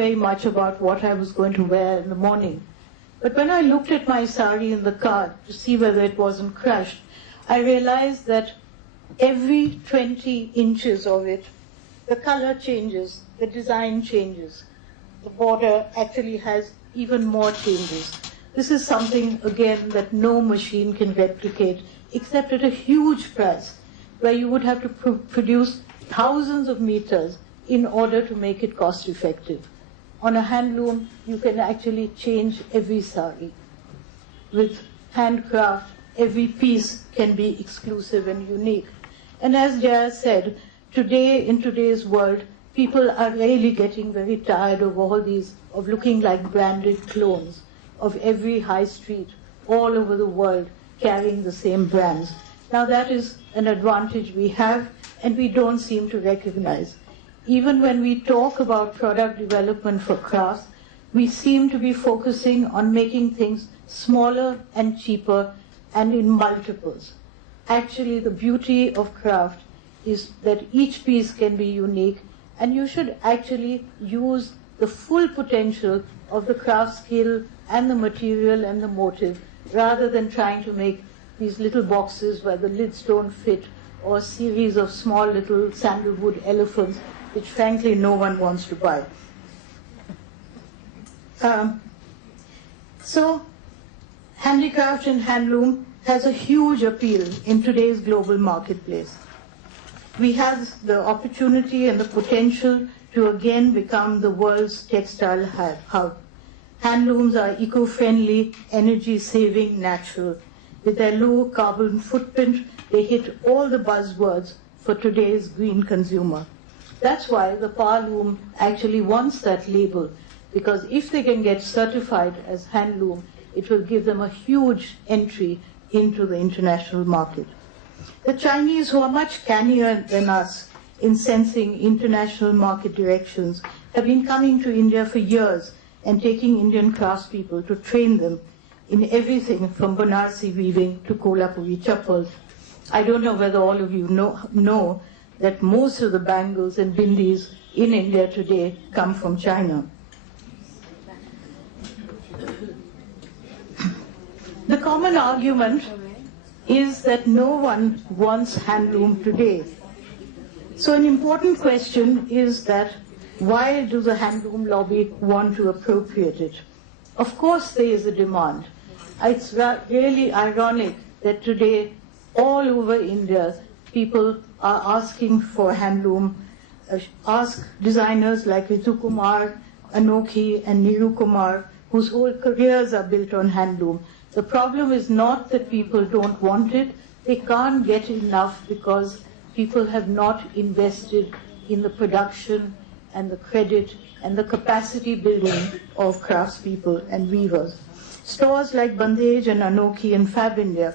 very much about what I was going to wear in the morning. But when I looked at my sari in the car to see whether it wasn't crushed, I realized that every 20 inches of it, the color changes, the design changes. The border actually has even more changes. This is something, again, that no machine can replicate, except at a huge price, where you would have to produce thousands of meters in order to make it cost effective. On a handloom, you can actually change every sari. With handcraft, every piece can be exclusive and unique. And as Jaya said, today, in today's world, people are really getting very tired of all these, of looking like branded clones of every high street all over the world carrying the same brands. Now that is an advantage we have and we don't seem to recognize. Even when we talk about product development for crafts, we seem to be focusing on making things smaller and cheaper and in multiples. Actually, the beauty of craft is that each piece can be unique, and you should actually use the full potential of the craft skill and the material and the motive, rather than trying to make these little boxes where the lids don't fit, or a series of small little sandalwood elephants, which frankly no one wants to buy. So, handicraft and handloom has a huge appeal in today's global marketplace. We have the opportunity and the potential to again become the world's textile hub. Handlooms are eco-friendly, energy-saving, natural. With their low carbon footprint, they hit all the buzzwords for today's green consumer. That's why the Powerloom actually wants that label, because if they can get certified as handloom, it will give them a huge entry into the international market. The Chinese, who are much cannier than us in sensing international market directions, have been coming to India for years and taking Indian craftspeople to train them in everything from Banarsi weaving to Kolhapuri chappals. I don't know whether all of you know that most of the bangles and bindis in India today come from China. The common argument is that no one wants handloom today. So an important question is that why do the handloom lobby want to appropriate it? Of course there is a demand. It's really ironic that today all over India people are asking for handloom. Ask designers like Ritu Kumar, Anokhi and Niru Kumar, whose whole careers are built on handloom. The problem is not that people don't want it, they can't get enough because people have not invested in the production and the credit and the capacity building of craftspeople and weavers. Stores like Bandhej and Anokhi and Fab India,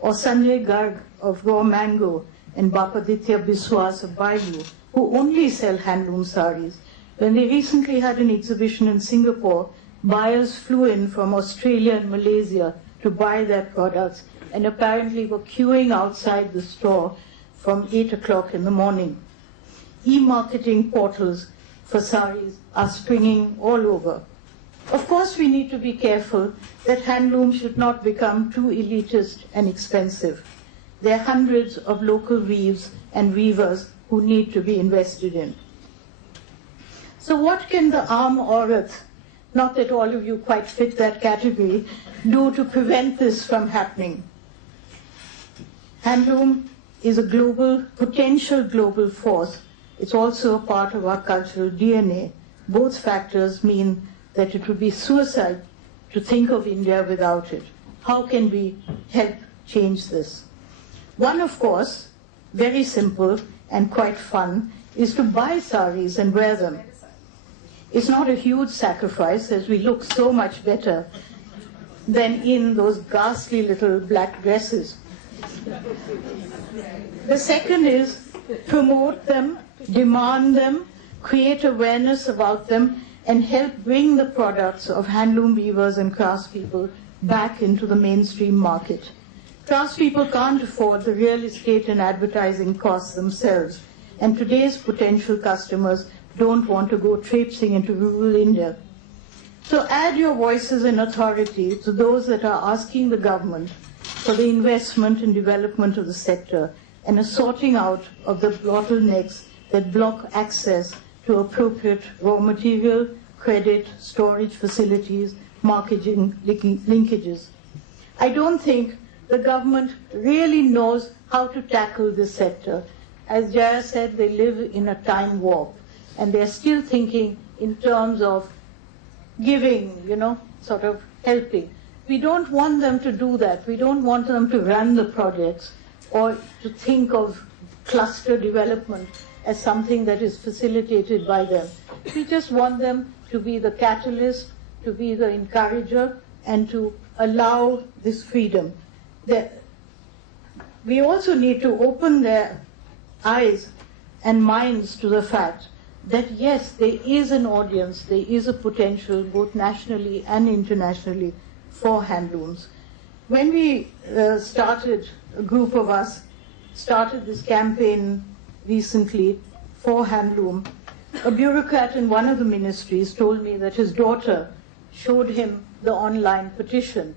or Sanjay Garg of Raw Mango and Bapaditya Biswas of Bailu, who only sell handloom saris. When they recently had an exhibition in Singapore, buyers flew in from Australia and Malaysia to buy their products and apparently were queuing outside the store from 8 o'clock in the morning. E-marketing portals for saris are springing all over. Of course, we need to be careful that handloom should not become too elitist and expensive. There are hundreds of local weaves and weavers who need to be invested in. So what can the Aam Aurat, not that all of you quite fit that category, do to prevent this from happening? Handloom is a potential global force. It's also a part of our cultural DNA. Both factors mean that it would be suicide to think of India without it. How can we help change this? One, of course, very simple and quite fun, is to buy saris and wear them. It's not a huge sacrifice, as we look so much better than in those ghastly little black dresses. The second is promote them, demand them, create awareness about them, and help bring the products of handloom weavers and craftspeople back into the mainstream market. Craftspeople can't afford the real estate and advertising costs themselves, and today's potential customers don't want to go traipsing into rural India. So add your voices and authority to those that are asking the government for the investment and development of the sector and a sorting out of the bottlenecks that block access to appropriate raw material, credit, storage facilities, marketing linkages. I don't think the government really knows how to tackle this sector. As Jaya said, they live in a time warp, and they're still thinking in terms of giving, sort of helping. We don't want them to do that. We don't want them to run the projects or to think of cluster development as something that is facilitated by them. We just want them to be the catalyst, to be the encourager, and to allow this freedom. We also need to open their eyes and minds to the fact that yes, there is an audience, there is a potential both nationally and internationally for handlooms. When we started, a group of us started this campaign recently for Handloom, a bureaucrat in one of the ministries told me that his daughter showed him the online petition,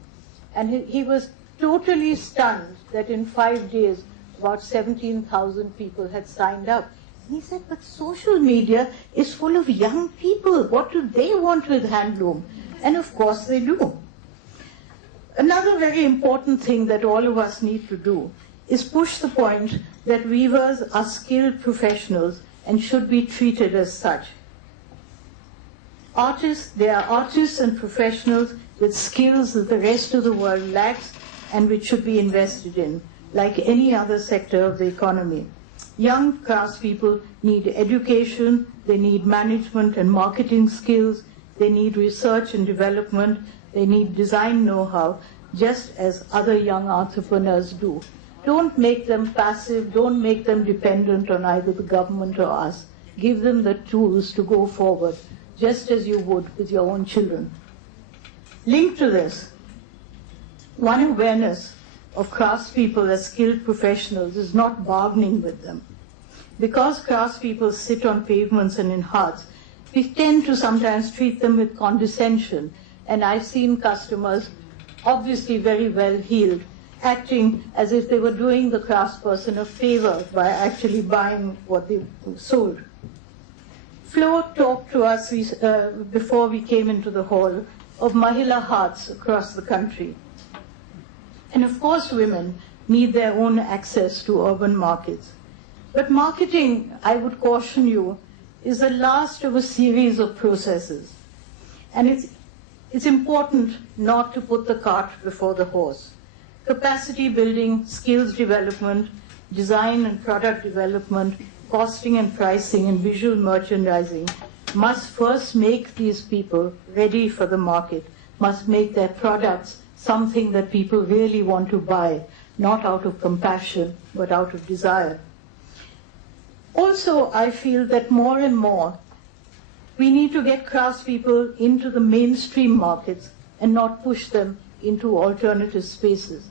and he was totally stunned that in 5 days about 17,000 people had signed up. And he said, but social media is full of young people. What do they want with Handloom? And of course they do. Another very important thing that all of us need to do is push the point that weavers are skilled professionals and should be treated as such. They are artists and professionals with skills that the rest of the world lacks and which should be invested in, like any other sector of the economy. Young craftspeople need education, they need management and marketing skills, they need research and development, they need design know-how, just as other young entrepreneurs do. Don't make them passive, don't make them dependent on either the government or us. Give them the tools to go forward, just as you would with your own children. Linked to this, one awareness of craftspeople as skilled professionals is not bargaining with them. Because craftspeople sit on pavements and in hearts, we tend to sometimes treat them with condescension, and I've seen customers, obviously very well heeled, acting as if they were doing the craftsperson a favor by actually buying what they sold. Flo talked to us before we came into the hall of Mahila hearts across the country. And of course women need their own access to urban markets. But marketing, I would caution you, is the last of a series of processes. And it's important not to put the cart before the horse. Capacity building, skills development, design and product development, costing and pricing and visual merchandising must first make these people ready for the market, must make their products something that people really want to buy, not out of compassion, but out of desire. Also, I feel that more and more, we need to get craftspeople into the mainstream markets and not push them into alternative spaces.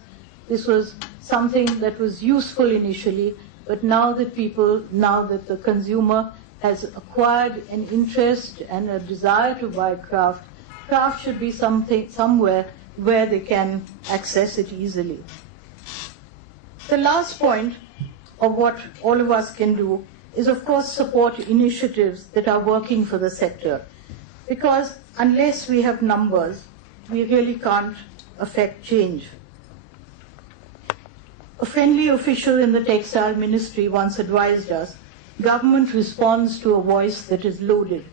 This was something that was useful initially, but now that the consumer has acquired an interest and a desire to buy craft should be somewhere where they can access it easily. The last point of what all of us can do is, of course, support initiatives that are working for the sector. Because unless we have numbers, we really can't affect change. A friendly official in the textile ministry once advised us, government responds to a voice that is loaded.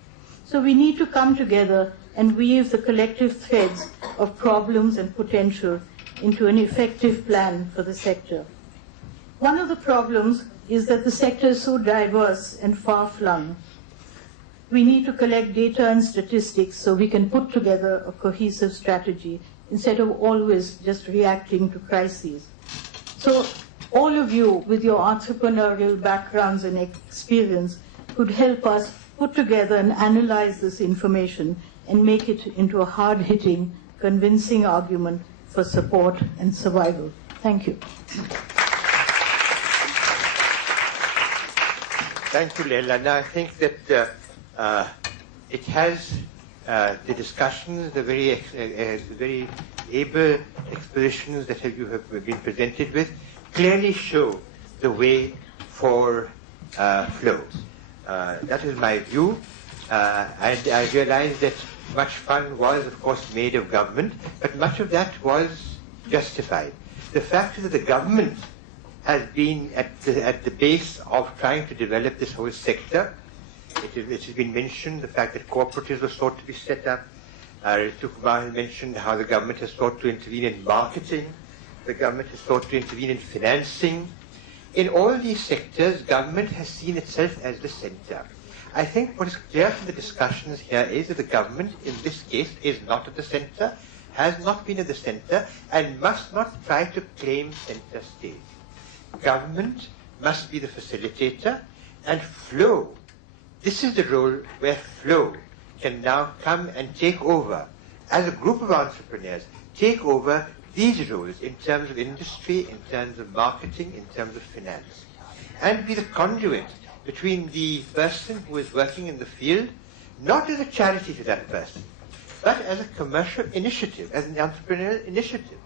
So we need to come together and weave the collective threads of problems and potential into an effective plan for the sector. One of the problems is that the sector is so diverse and far-flung. We need to collect data and statistics so we can put together a cohesive strategy instead of always just reacting to crises. So all of you with your entrepreneurial backgrounds and experience could help us put together and analyze this information and make it into a hard-hitting, convincing argument for support and survival. Thank you. Thank you, Leila. Now, I think that It has the discussions, the very able expositions that you have been presented with clearly show the way for flow. That is my view. And I realize that much fun was, of course, made of government, but much of that was justified. The fact is that the government has been at the base of trying to develop this whole sector. It has been mentioned, the fact that cooperatives were sought to be set up. Tukumar mentioned how the government has sought to intervene in marketing. The government has sought to intervene in financing. In all these sectors, government has seen itself as the center. I think what is clear from the discussions here is that the government, in this case, is not at the center, has not been at the center, and must not try to claim center stage. Government must be the facilitator, and flow. This is the role where flow can now come and take over, as a group of entrepreneurs, take over these roles in terms of industry, in terms of marketing, in terms of finance, and be the conduit between the person who is working in the field, not as a charity to that person, but as a commercial initiative, as an entrepreneurial initiative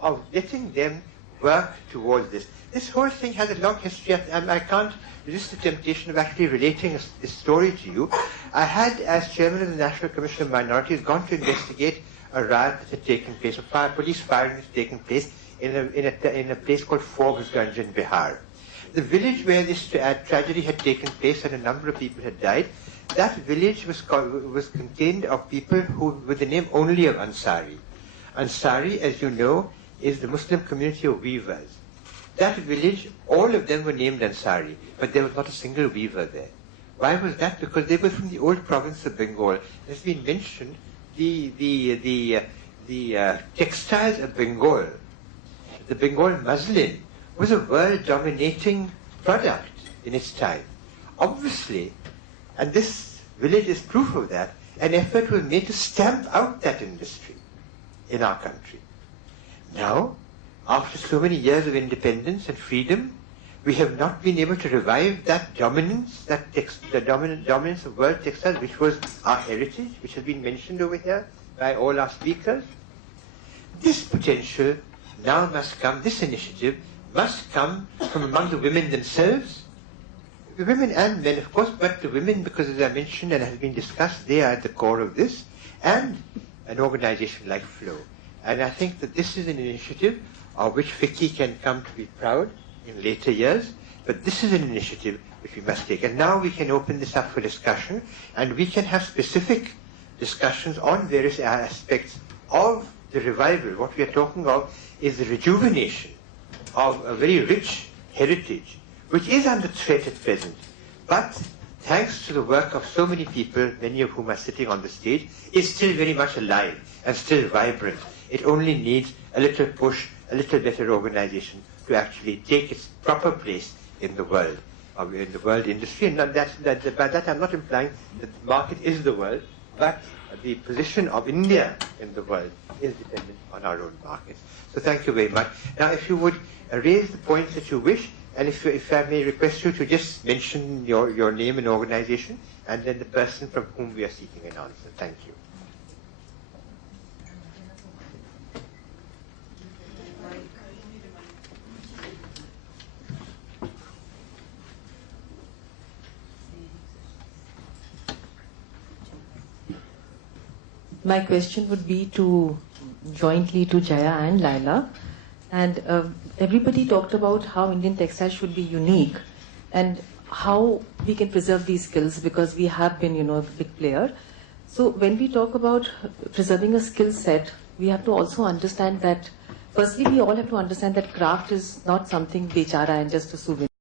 of letting them work towards this. This whole thing has a long history, and I can't resist the temptation of actually relating this story to you. I had, as chairman of the National Commission of Minorities, gone to investigate a riot that had taken place, a police firing that had taken place in a place called Forbesganj in Bihar. The village where this tragedy had taken place and a number of people had died, that village was contained of people who with the name only of Ansari. Ansari, as you know, is the Muslim community of weavers. That village, all of them were named Ansari, but there was not a single weaver there. Why was that? Because they were from the old province of Bengal. As been mentioned, the textiles of Bengal, the Bengal muslin, was a world-dominating product in its time. Obviously, and this village is proof of that, an effort was made to stamp out that industry in our country. Now, after so many years of independence and freedom, we have not been able to revive that dominance, the dominance of world textiles, which was our heritage, which has been mentioned over here by all our speakers. This potential now must come, this initiative must come from among the women themselves, the women and men, of course, but the women, because as I mentioned and has been discussed, they are at the core of this, and an organization like Flow. And I think that this is an initiative of which FICCI can come to be proud in later years, but this is an initiative which we must take. And now we can open this up for discussion, and we can have specific discussions on various aspects of the revival. What we are talking of is the rejuvenation of a very rich heritage, which is under threat at present. But thanks to the work of so many people, many of whom are sitting on the stage, is still very much alive and still vibrant. It only needs a little push, a little better organization to actually take its proper place in the world, in the world industry. And by that I'm not implying that the market is the world, but the position of India in the world is dependent on our own markets. So thank you very much. Now, if you would raise the points that you wish, and if I may request you to just mention your name and organization, and then the person from whom we are seeking an answer. Thank you. My question would be jointly to Jaya and Laila. And everybody talked about how Indian textiles should be unique and how we can preserve these skills, because we have been, a big player. So when we talk about preserving a skill set, we have to also understand that, firstly, we all have to understand that craft is not something bechara and just a souvenir.